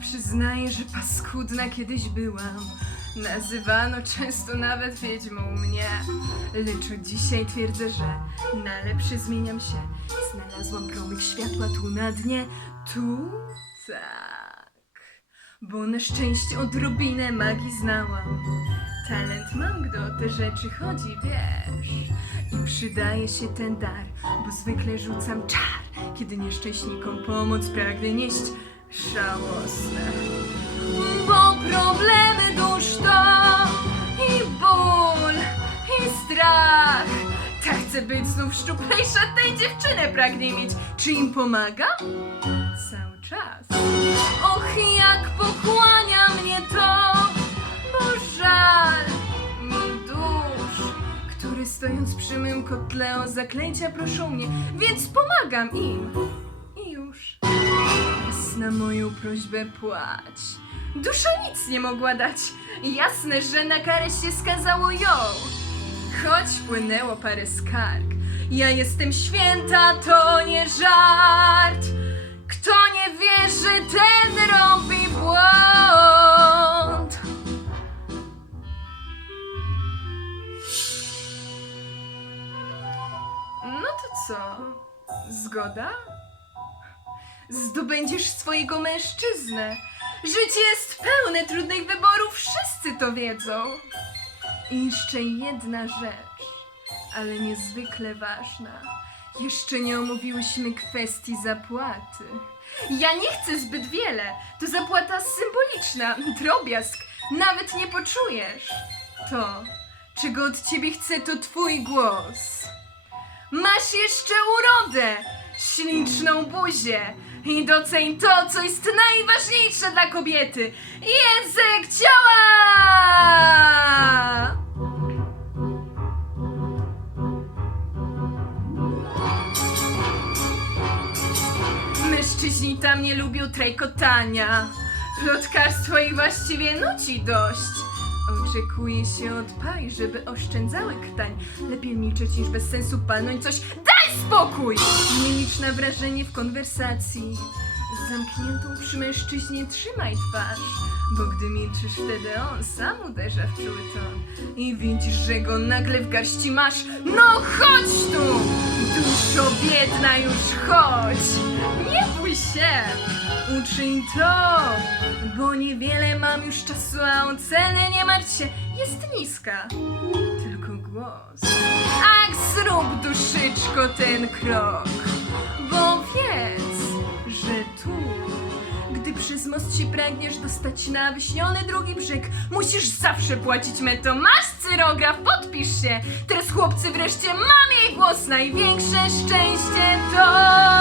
Przyznaję, że paskudna kiedyś byłam. Nazywano często nawet wiedźmą mnie. Lecz od dzisiaj twierdzę, że na lepsze zmieniam się. Znalazłam promyk światła tu na dnie. Tu? Tak. Bo na szczęście odrobinę magii znałam. Talent mam, gdy o te rzeczy chodzi, wiesz. I przydaje się ten dar, bo zwykle rzucam czar, kiedy nieszczęśnikom pomoc pragnę nieść. Żałosne. Bo problemy dusz to i ból, i strach. Tak chcę być znów szczuplejsza, tej dziewczynę pragnie mieć. Czy im pomaga? Cały czas. Och, jak pochłania mnie to, bo żal mi dusz, które stojąc przy mym kotle o zaklęcia proszą mnie, więc pomagam im. I już. Na moją prośbę płać. Dusza nic nie mogła dać. Jasne, że na karę się skazało ją. Choć płynęło parę skarg. Ja jestem święta, to nie żart. Kto nie wierzy, ten robi błąd. No to co? Zgoda? Zdobędziesz swojego mężczyznę. Życie jest pełne trudnych wyborów, wszyscy to wiedzą. I jeszcze jedna rzecz, ale niezwykle ważna. Jeszcze nie omówiłyśmy kwestii zapłaty. Ja nie chcę zbyt wiele. To zapłata symboliczna, drobiazg. Nawet nie poczujesz. To, czego od ciebie chcę, to twój głos. Masz jeszcze urodę, śliczną buzię i doceń to, co jest najważniejsze dla kobiety. Język ciała! Mężczyźni tam nie lubią trajkotania. Plotkarstwo ich właściwie nuci dość. Oczekuje się od paj, żeby oszczędzały ktań. Lepiej milczeć niż bez sensu palnąć coś. Spokój! Niemicz na wrażenie w konwersacji. Zamkniętą przy mężczyźnie trzymaj twarz, bo gdy milczysz wtedy on sam uderza w czuły ton. I widzisz, że go nagle w garści masz. No chodź tu! Duszo biedna już chodź! Nie bój się! Uczyń to! Bo niewiele mam już czasu, a o cenę nie martw się, jest niska. Tylko głos. Ach, zrób duszyczko ten krok, bo wiedz, że tu, gdy przez most się pragniesz dostać na wyśniony drugi brzeg, musisz zawsze płacić metą. Masz cyrograf, podpisz się. Teraz chłopcy wreszcie mam jej głos, największe szczęście to.